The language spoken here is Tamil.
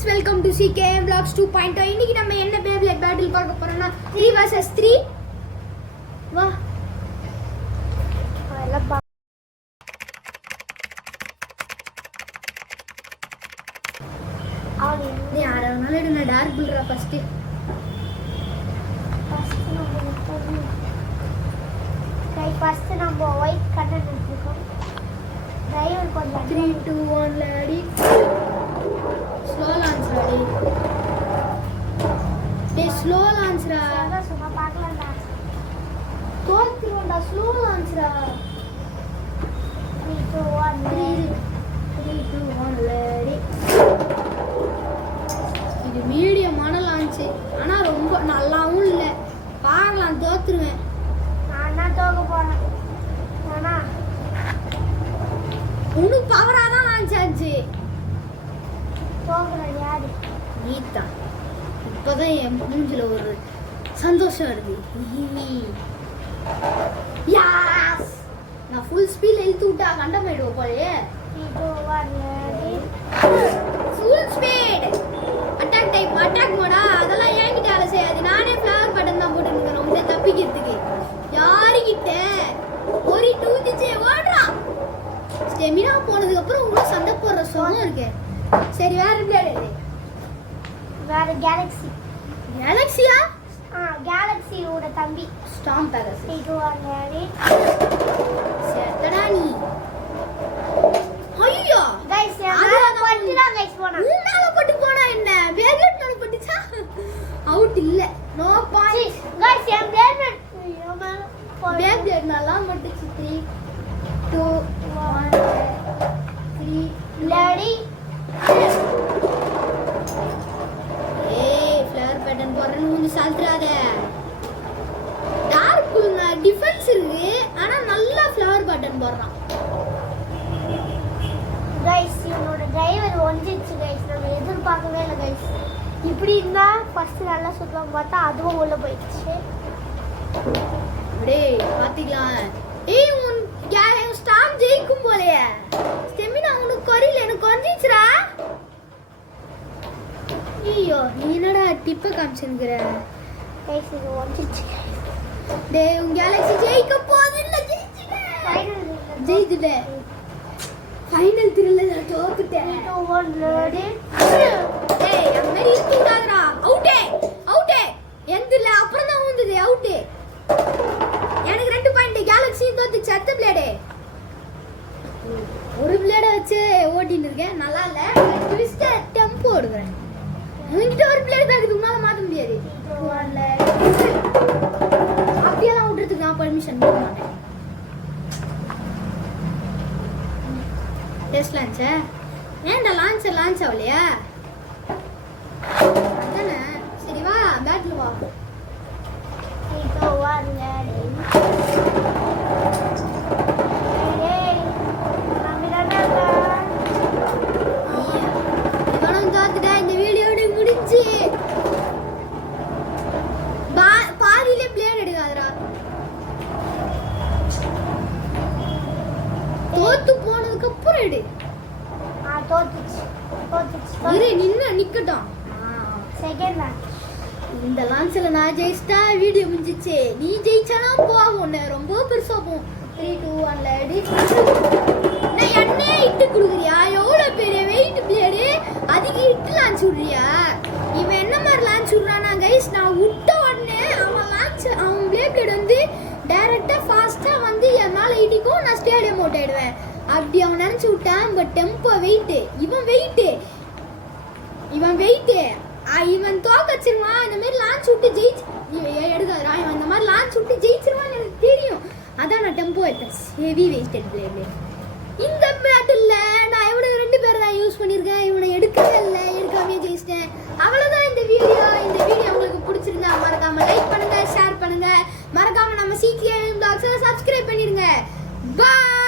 friends, welcome to CKM Vlogs 2.0. இன்னைக்கு நம்ம என்ன Beyblade battle பார்க்க போறோம்னா 3 vs 3. வா. எல்லாம் பா. நீ ஆரவனால என்ன டார்க் புல்ரா ஃபர்ஸ்ட். ஃபர்ஸ்ட் நம்ம ஒயிட் கலர் எடுத்துக்கோம். டிரைவர் கொஞ்சம் 3 2 1 ready. Slow launch ready. Slow launch ரா. சும்மா பார்க்கலாம்டா. தோத்துறோம்டா ஸ்லோ லான்ச் ரா. 3 2 1 3 2 1 ரெடி. இது மீடியமான லான்ச். ஆனா ரொம்ப நல்லாவும் இல்ல. பார்க்கலாம் தோத்துருவேன். நான் தோக்க போறேன். ஆனா உனக்கு பவரா தான் லான்ச் ஆச்சு. தோக்குறது யாரு? நீதா. இப்போதான் என் மூஞ்சில ஒரு சந்தோஷம் வருது. யாஸ் நான் ஃபுல் ஸ்பீட் இழுத்து விட்டா கண்டமாயிடுவோம் போலயே. 3 2 1 ready. Full speed attack type attack மோடா அதெல்லாம் என்கிட்ட வேலை செய்யாது. நானே ஃபிளவர் பட்டன் தான் போட்டு இருக்கேன் உங்களை தப்பிக்கிறதுக்கு. யாருக்கிட்ட ஒரு டூதிச்சே ஓடுறா. ஸ்டெமினா போனதுக்கு அப்புறம் உங்களுக்கு சண்டை போடுற சோகம் இருக்கு. சரி வேற பிளேட் எடு. வேற கேலக்ஸி. கேலக்ஸியா? கேலக்ஸியோட தம்பி ஸ்டாம் பேகஸ். 3 2 1 ரெடி. செத்தடா நீ. ஐயோ गाइस யாரோ பட்டுடா गाइस போனா. மேல பட்டு போனா என்ன? பேக்லெட் மேல பட்டுச்சா? அவுட் இல்ல. No point. गाइस என் பேக்லெட் ஐயோ மேல பேக்லெட் நல்லா பட்டுச்சு. 3 2 1 3 ரெடி. ஏய் ஃபிளவர் பேட்டர்ன் போறன்னு கொஞ்சம் சால்ட்றாத. டார்க் புல்னா டிஃபென்ஸ் இருக்கு. ஆனா நல்லா ஃபிளவர் பேட்டர்ன் போறான். गाइस இவனோட டிரைவர் ஒஞ்சிச்சு गाइस. நம்ம எதிர்பார்க்கவே இல்ல गाइस. இப்படி இருந்தா ஃபர்ஸ்ட் நல்லா சுத்தம் பார்த்தா அதுவும் உள்ள போயிடுச்சு. டேய் பாத்தீங்களா? ஏய் உன் யாரோ ஸ்டாம் ஜெயிக்கும் போலயே. ஸ்டெமினா உனக்கு குறையில எனக்கு கொஞ்சிச்சுடா. ஐயோ நீ என்னடா டிப்ப காமிச்சிருக்கிற? गाइस இது ஒஞ்சிச்சு. டேய் உன் கேலக்ஸி ஜெயிக்க போகுது இல்ல ஜெயிச்சிட்டே. ஜெயிச்சிட்டே. ஃபைனல் த்ரில்ல தோத்துட்டேன். 3 2 1 ரெடி. ஏய் அந்த மாதிரி தூடாதடா. அவுட்டே அவுட்டே. எந்தில அப்புறம் தான் வந்தது அவுட்டே. எனக்கு 2 பாயிண்ட். கேலக்ஸி தோத்துச்சு. அடுத்த பிளேட். ஒரு பிளேட வச்சு ஓட்டிட்டு இருக்கேன். நல்லா இல்ல. ட்விஸ்ட் டெம்போ எடுக்கிறேன். உன்கிட்ட ஒரு பிளேட் இருக்குது. உன்னால மாத்த முடியாது. 3 2 1 அப்படியெல்லாம் விட்டுறதுக்கு நான் பர்மிஷன் கொடுக்க மாட்டேன். டெஸ்ட் லான்ச்சா? ஏன்டா லான்ச் ஆகலையா? அதானே. சரி வா பேட்டில் வா. 3 2 1 ரெடி. ஏய் நம்மளடா இவனும் தோத்துட்டா. இந்த வீடியோட முடிஞ்சு. பாதியிலே பிளேட் எடுக்காதடா. தோத்து போனதுக்கு அப்புறம் எடு. தோத்துச்சு. இரு நிக்கட்டும். Second match. இந்த லான்ச்ல நான் ஜெயிச்சிட்டா வீடியோ முடிஞ்சிச்சு. நீ ஜெயிச்சானா போகும். ரொம்ப பெருசா போகும். 3 2 1 ரெடி. நான் என்ன இட்டு குடுக்குறியா? எவ்வளவு பெரிய வெயிட் பிளேடு. அதுக்கு இட்டு லான்ச் விடுறியா? இவன் என்ன மாதிரி லான்ச் விடுறானா கைஸ்? நான் விட்ட உடனே அவன் பிளேட் வந்து டைரக்டா ஃபாஸ்டா வந்து என் மேல இடிக்கும். நான் ஸ்டேடியம் அவுட் ஆயிடுவேன். அப்படி அவன் நினைச்சு விட்டான். But tempo weight. இவன் வெயிட். இவன் தோக்கச்சிருவான். இந்த மாதிரி லான்ச் விட்டு ஜெயிச்சு எடுக்காதா. இவன் இந்த மாதிரி லான்ச் விட்டு ஜெயிச்சிருவான்னு எனக்கு தெரியும். அதான் நான் டெம்போ எடுத்தேன். Heavy weighted blade. இந்த பேட்டில்ல நான் இவனை 2 பேரை தான் யூஸ் பண்ணியிருக்கேன். இவனை எடுக்கவே இல்லை. எடுக்காமே ஜெயிச்சிட்டேன். அவ்வளோதான் இந்த வீடியோ. உங்களுக்கு பிடிச்சிருந்தா மறக்காம லைக் பண்ணுங்க, ஷேர் பண்ணுங்க. மறக்காம நம்ம CKM Vlogs சப்ஸ்கிரைப் பண்ணிடுங்க. பாய்.